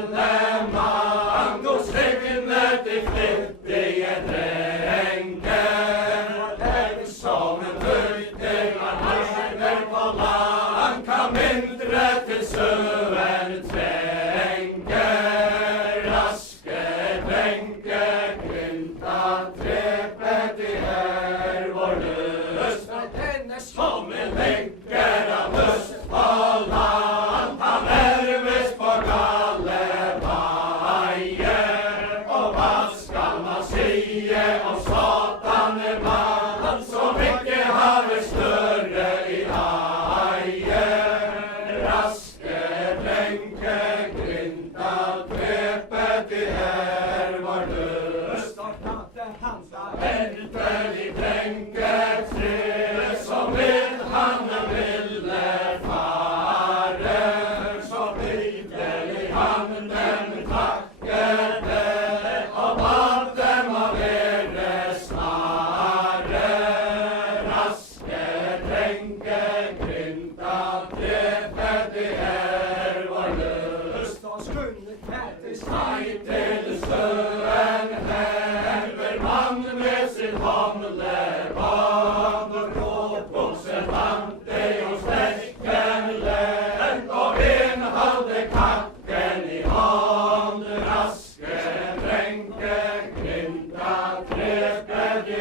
alle mann og segne de flittige drenger. Den som en høyder var marskner på land, kan mindre til søen trenger. Raske drenger, grynta trepet de vår lyst. Denne som en legger av lyst på land, han erves på gale veier. Og hva skal man sige om sådan en mann som ikke har større i eie? Raske drenke, grynta trepet de vår lyst. Veldig drenke, tre som vil han ville fare, så videre han dem takkede, og bad dem å være snare. Raske drenke, grynta trepet de vår lyst. Og skulle kjære seg til søen, helver man med sin håndle bånd, og rådbukser vant det og sterken lett, og en hadde kakken i hånd. Raske drenke, grynta trepet de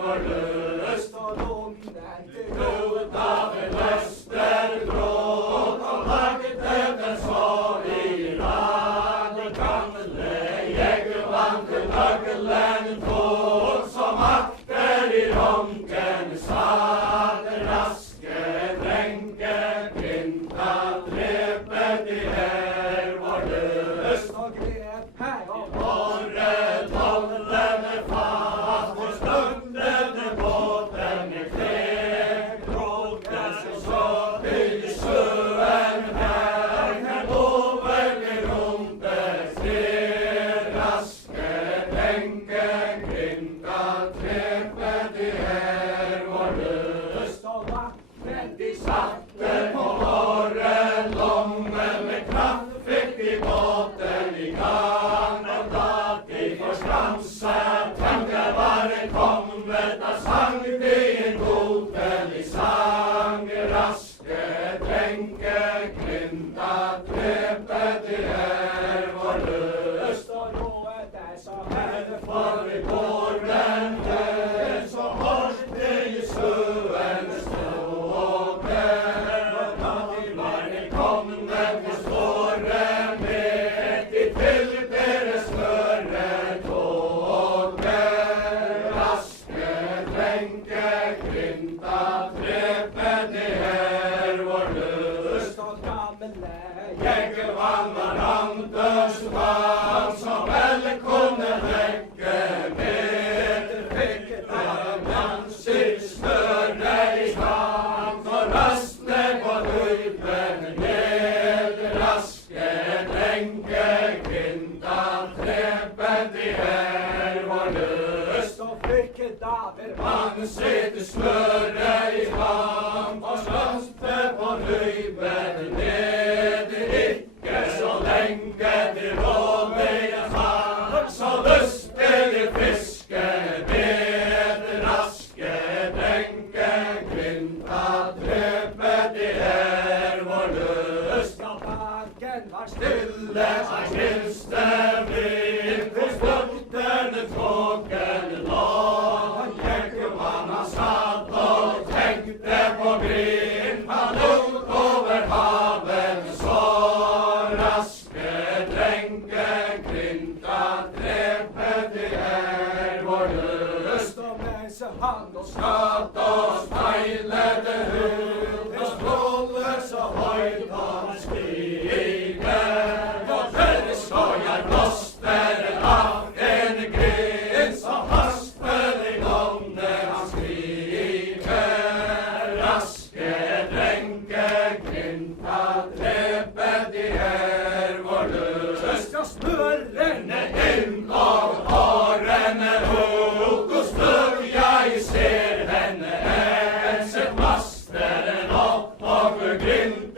vår lyst. Og ut av en løster gråt, og lagde den så i rad. Gamle jegervann til nøkkelen tog, som akter i ronken sad. Raske drenke, grynta trepet de vår lyst. Og grep her og våre tollene fast, for stundene båtene klek. Rådde så til sjøen her over det runde tre. Raske drenke, grynta trepet de vår lyst. Og vaktene de satte på våre lommer, med kraft fikk de båten i gang. Og da de forskanset, tanker var kommet, da sang de en godelig sang. Raske drenke, grynta trepet de vår lyst. Og nå det så herre for i gården, så holdt det i sjøen stråke. Og da de var kommet til skåre med, de til deres føre tåke. Raske drenke, grynta trepet de vår lyst. Og gamle jegervann var anders vann, som vel kunne rekke med. Fikk det mann sitt større i stand, for røstene på høyden ned. Raske drenke, grynta trepet de vår lyst. Og fikk daver mann sitt større i stand, for røstene på høyden ned. Ikke så lenge de rådige fang, så lystelig fiske med. Raske drenke, grynta trepet de vår lyst. Og bakken var stille, ei minste vind, hvor spurtene tåken lå. Og jegervann han satt og tenkte på grind, han ut over havet så. Raske drenke, grynta trepet de vår lyst. Og mens han og skatt og speilede hud, og stråle så høyt han stiger. Og dere skojar blåster av en grind, så haspet i gånde han skriker. Raske drenke, grynta trepet de vår lyst. Og smørene inn og hårene ut, og støv jeg ser henne. Sett masteren opp og grind